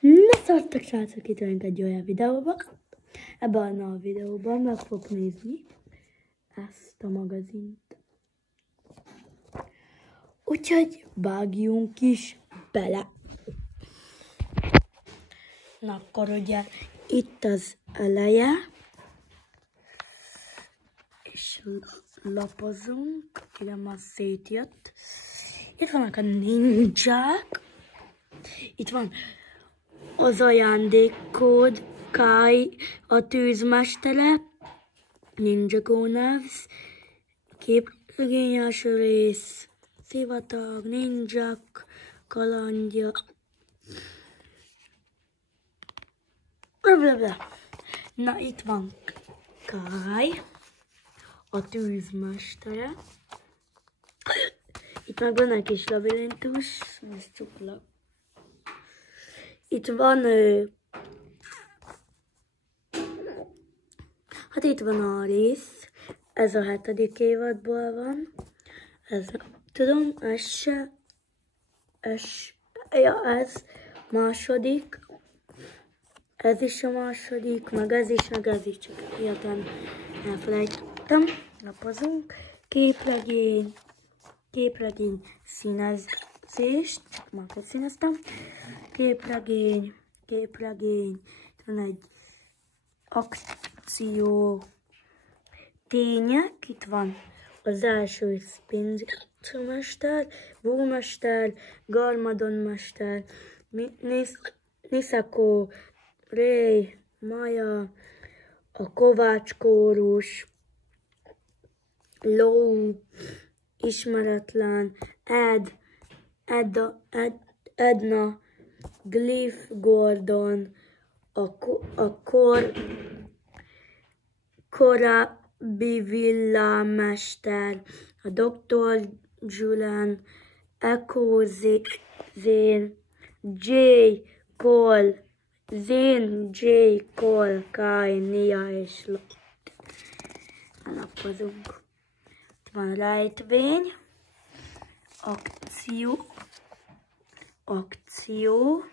Ne szartak, srácok, itt vagyunk egy olyan videóban. Ebben a videóban meg fog nézni ezt a magazint. Úgyhogy vágjunk is bele. Na akkor ugye itt az eleje. És lapozunk. Ugye már szétjött. Itt vannak a ninják. Itt van az ajándékkód, Kai, a tűzmestere, Ninja Go Nerves, képregény első rész, szivatag, ninjak, kalandja, blablabla. Na itt van Kai, a tűzmestere. Itt meg van egy kis labirintus, ez csuklak. Itt van, hát itt van a rész, ez a 7. évadból van, ez tudom, ez második, ez is a második, meg ez is, csak hirtelen elfelejtettem, lapozunk, képregény színezést, csak már színeztem, képregény, itt van egy akció, tények, itt van az első Spinmester, Vómester, Garmadon Mester, Nisako, Ray, Maja, a Kovács kórus, Low, ismeretlen, Edna, Glyph Gordon, a korábbi villámester, a Dr. Julian, Echo Zane, J. Cole, Kai, Nia és Lot. Alapozunk. Itt van rejtvény, akció,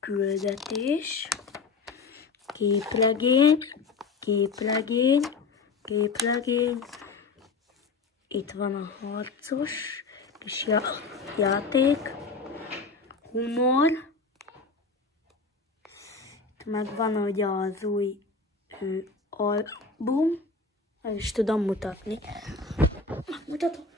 küldetés, képregény, itt van a harcos, kis játék, humor, itt meg van ugye az új album, el is tudom mutatni. Mutatom.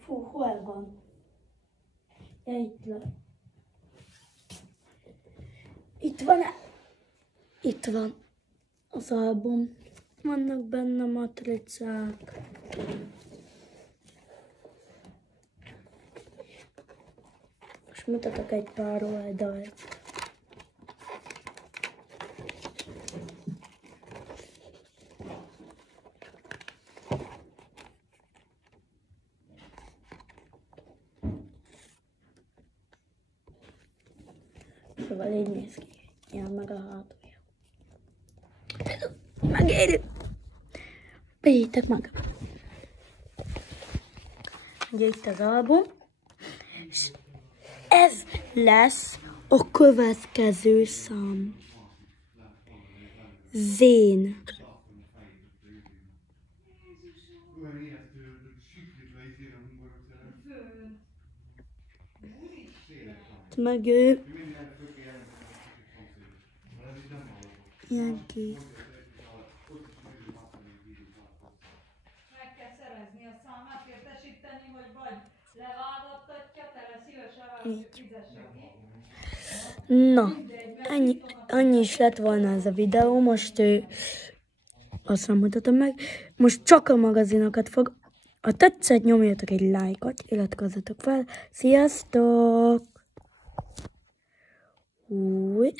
Fú, hol van? Ja, itt van az album. Vannak benne matricák. Most mutatok egy pár oldalt. Szóval így néz ki. Ilyen meg a hátulja. Megérjük! Vegyétek meg! Ugye itt az album. És ez lesz a következő szám. Zén. Meg ő. Ilyen kép. Meg kell szerezni a számát, értesíteni, hogy vagy levágattatja, tele szívesen fizesse ki. Na, annyi is lett volna ez a videó, most azt nem mutatom meg, most csak a magazinokat fog. Ha tetszett, nyomjatok egy lájkot, iratkozzatok fel, sziasztok! Új.